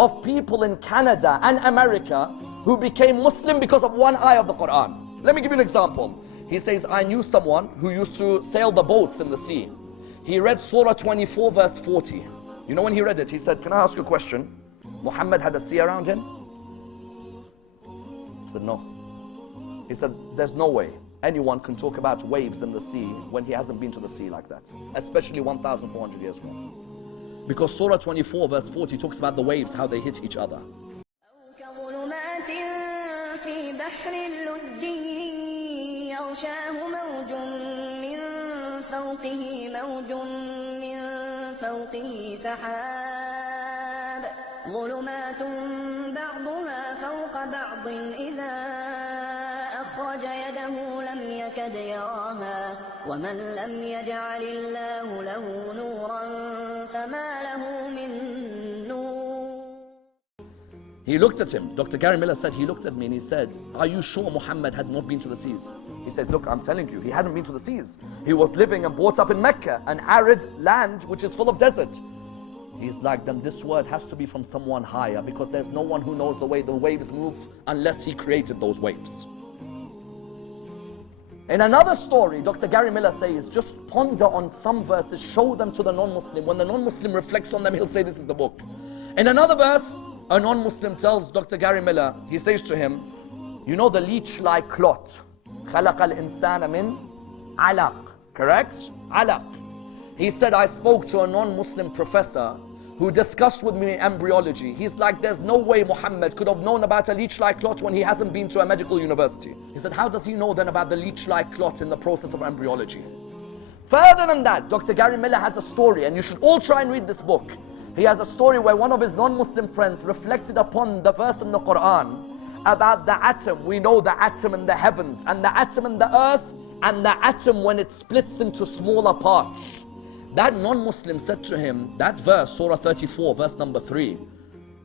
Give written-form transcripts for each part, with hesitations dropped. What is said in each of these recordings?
of people in Canada and America who became Muslim because of one ayah of the Quran. Let me give you an example. He says, I knew someone who used to sail the boats in the sea. He read Surah 24 verse 40. You know when he read it, he said, can I ask you a question? Muhammad had a sea around him? He said, no. He said, there's no way anyone can talk about waves in the sea when he hasn't been to the sea like that. Especially 1,400 years ago. Because Surah 24 verse 40 talks about the waves, how they hit each other. ظلمات بعضها فوق بعض إذا أخرج يده لم يكد يراها ومن لم يجعل الله له نورا فما له من نور. He looked at him. Dr. Gary Miller said, he looked at me and he said, are you sure Muhammad had not been to the seas? He said, look, I'm telling you, he hadn't been to the seas. He was living and brought up in Mecca, an arid land which is full of desert. He's like, then this word has to be from someone higher, because there's no one who knows the way the waves move unless he created those waves. In another story, Dr. Gary Miller says, just ponder on some verses, show them to the non-Muslim. When the non-Muslim reflects on them, he'll say this is the book. In another verse, a non-Muslim tells Dr. Gary Miller, he says to him, you know the leech-like clot, خَلَقَ الْإِنسَانَ مِنْ عَلَقٍ, correct? Alaq. He said, I spoke to a non-Muslim professor who discussed with me embryology. He's like, there's no way Muhammad could have known about a leech-like clot when he hasn't been to a medical university. He said, how does he know then about the leech-like clot in the process of embryology? Further than that, Dr. Gary Miller has a story, and you should all try and read this book. He has a story where one of his non-Muslim friends reflected upon the verse in the Quran about the atom. We know the atom in the heavens, and the atom in the earth, and the atom when it splits into smaller parts. That non-Muslim said to him, that verse, Surah 34, verse number 3,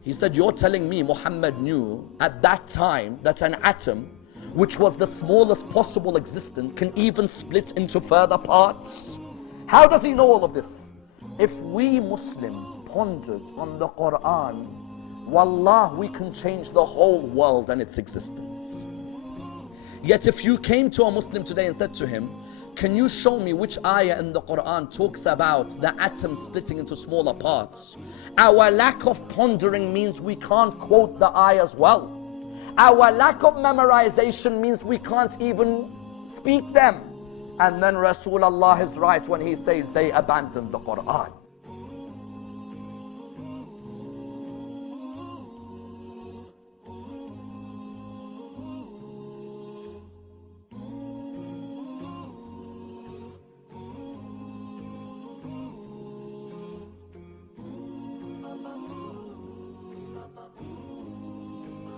he said, you're telling me Muhammad knew at that time that an atom, which was the smallest possible existent, can even split into further parts? How does he know all of this? If we Muslims pondered on the Quran, wallah, we can change the whole world and its existence. Yet if you came to a Muslim today and said to him, can you show me which ayah in the Quran talks about the atom splitting into smaller parts? Our lack of pondering means we can't quote the ayah as well. Our lack of memorization means we can't even speak them. And then Rasulullah is right when he says they abandoned the Quran.